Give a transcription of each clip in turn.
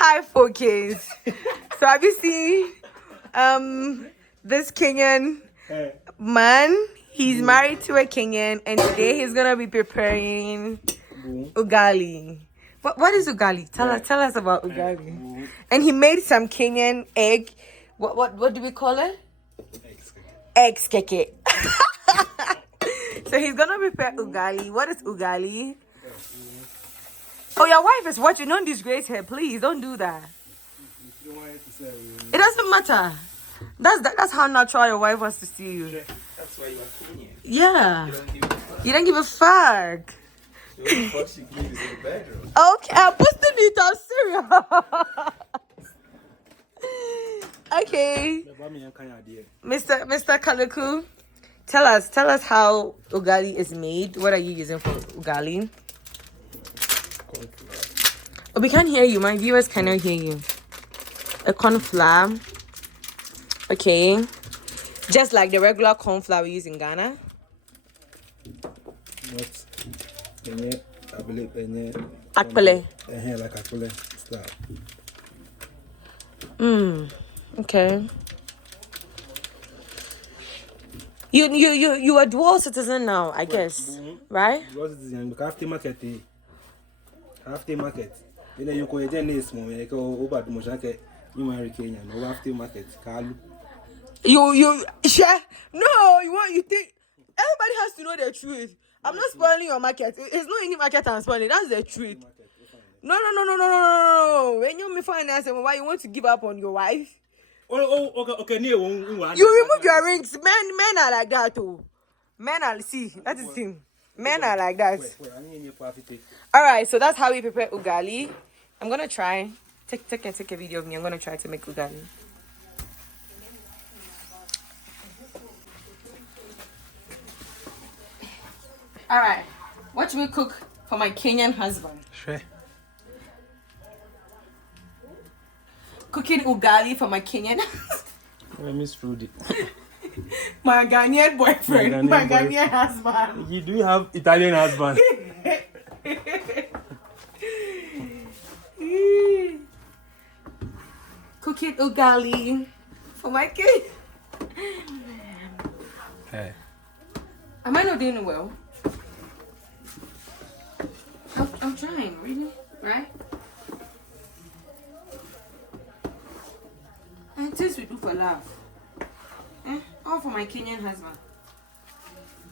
Hi, folkens. So have you seen this Kenyan man? He's married to a Kenyan, and today he's gonna be preparing ugali. What is ugali? Tell us about ugali. And he made some Kenyan egg. What do we call it? Eggs keke. So he's gonna prepare ugali. What is ugali? Oh, your wife is watching. Don't disgrace her, please. Don't do that. It doesn't matter. That's how natural your wife wants to see you. That's why you are Kenyan. Yeah. You don't give a fuck. You don't give a fuck. The only fuck she gives is in the bedroom. Okay, I'm posting it on serious. Okay. Mr. Kaluku, tell us how ugali is made. What are you using for ugali? Oh, we can't hear you. My viewers cannot hear you. A corn flour. Okay. Just like the regular corn flour we use in Ghana. Akpele. Like akpele style. Okay. You are dual citizen now, I guess. Right? Dual citizen. After market. You know, you go again this moment. You go over the motion. You marry Kenyan. No after market. Kalu. You share? No, you think everybody has to know the truth. I'm not spoiling your market. It's not any market I'm spoiling. That's the truth. No. When you me find out why you want to give up on your wife? Okay. You remove your rings. Men are like that too. Men are that is him. Men are like that. All right, so that's how we prepare ugali. I'm gonna try. Take a video of me. I'm gonna try to make ugali. All right, what should we cook for my Kenyan husband? Sure. Cooking ugali for my Kenyan. Miss Fruity. My Ghanaian boyfriend. My Ghanaian husband. You do have Italian husband. Cooking ugali for my kid. Hey. Am I not doing well? I'm trying, really, right? And things we do for love. All for my Kenyan husband.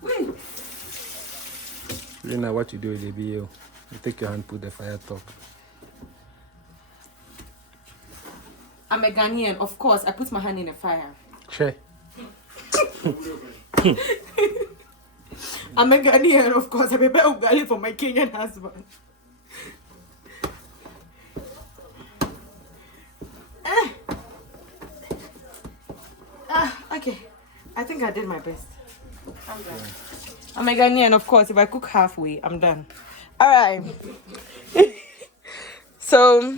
Wait. You know what you do with the BO. You take your hand, put the fire top. I'm a Ghanaian, of course. I put my hand in the fire. Sure. I'm a Ghanaian, of course. I prepare ugali for my Kenyan husband. Okay. I think I did my best. I'm done. I'm a Ghanaian, of course. If I cook halfway, I'm done. All right. So,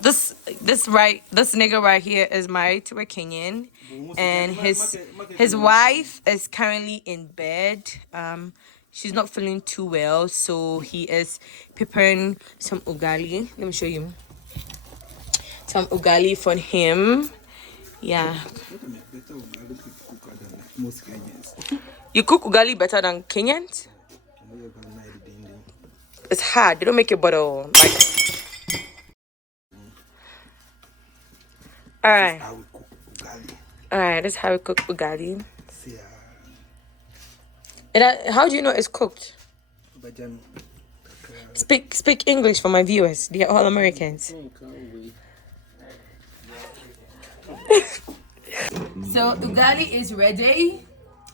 this nigga right here is married to a Kenyan, and his wife is currently in bed. She's not feeling too well, so he is preparing some ugali. Let me show you some ugali for him. Yeah. You cook ugali better than Kenyans? It's hard. They don't make it butter. Like. Alright. Alright, this is how we cook ugali. And how do you know it's cooked? Speak English for my viewers. They are all Americans. So ugali is ready.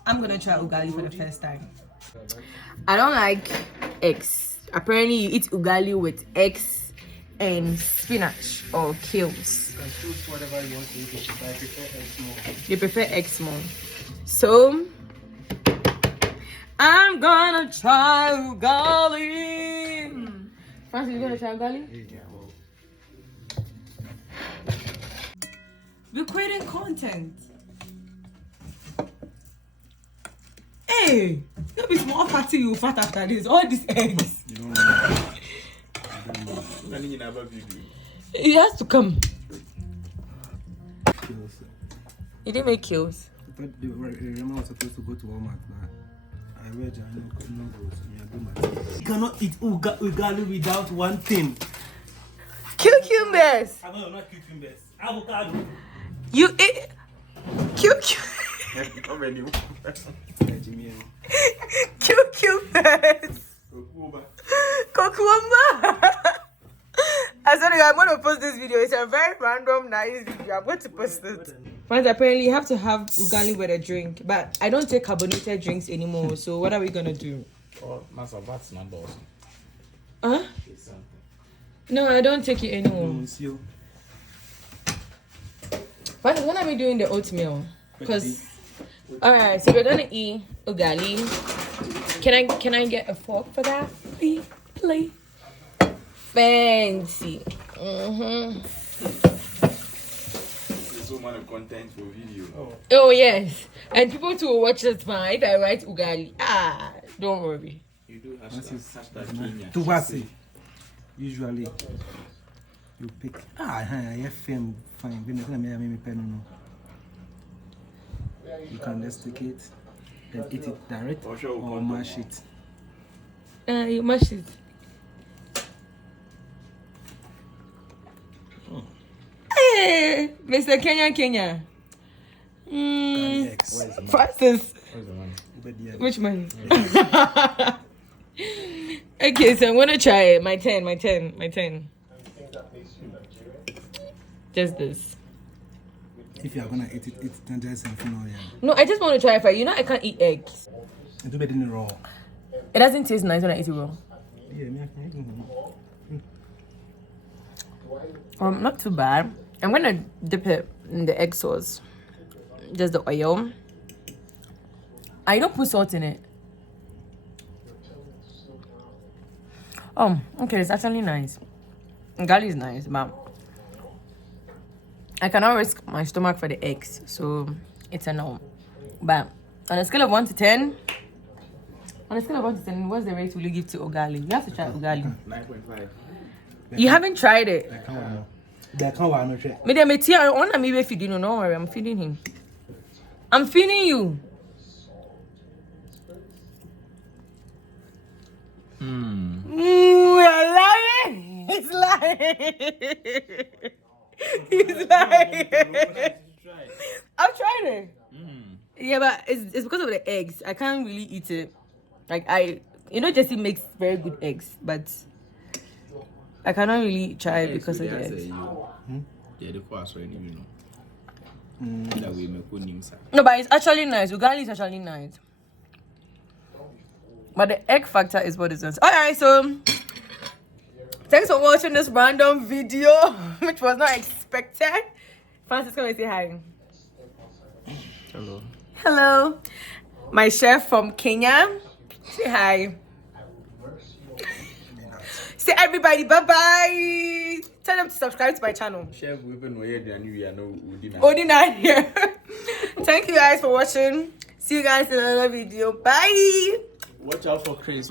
I'm gonna try ugali for the first time. I don't like eggs. Apparently you eat ugali with eggs and spinach or kales. You can choose whatever you want to eat. I prefer egg small. You prefer egg small. So I'm gonna try ugali. Francis, you gonna try ugali? Yeah, well. We're creating content. Hey, you'll be small fatty, you fat after this. All these eggs. You don't know. He has to come. Kills. He didn't make kills. I thought Rema was supposed to go to Walmart, but I read you cannot eat ugali without one thing. Cucumbers. No, not cucumbers. Avocado. You eat cucumbers. Cucumber. I said I'm going to post this video. It's a very random, nice video. I'm going to post it. Friends, apparently you have to have ugali with a drink, but I don't take carbonated drinks anymore. So what are we gonna do? Oh, master, that's not awesome. Huh? No, I don't take it anymore. Friends, when are we doing the oatmeal? Because alright, so we're gonna eat ugali. Can I get a fork for that? Please. Fancy. So much content for video. Oh yes, and people too will watch it fine if I write ugali. Don't worry. You do hashtag Kenya. Tubasi. Usually, you pick. I fine. You can just take it, then eat it direct or mash it. You mash it. Hey, Mr. Kenya. Francis. Which one? Okay, so I'm gonna try it. My 10. Just this. If you are gonna eat it, then just something. No, I just want to try it. You know, I can't eat eggs. It's better than raw. It doesn't taste nice when I eat it raw. Yeah, I can eat it. Not too bad. I'm gonna dip it in the egg sauce. Just the oil. I don't put salt in it. Oh, okay, it's actually nice. Ugali is nice, but I cannot risk my stomach for the eggs, so it's a no. But on a scale of 1 to 10, what's the rate will you give to ugali? You have to try ugali. 9.5. You haven't tried it. Don't worry, I'm feeding him. I'm feeding you. You're lying. He's lying. He's lying. I've tried it. Yeah, but it's because of the eggs. I can't really eat it. Like Jesse makes very good eggs, but I cannot really try it because of the eggs. No, but it's actually nice. Ugali is actually nice. But the egg factor is what it is. Alright, so thanks for watching this random video, which was not expected. Francis, come and say hi. Hello. My chef from Kenya. Say hi. Say everybody bye-bye. Tell them to subscribe to my channel. Chef, we've been waiting and we are no Odina here. Thank you guys for watching. See you guys in another video. Bye. Watch out for Chris.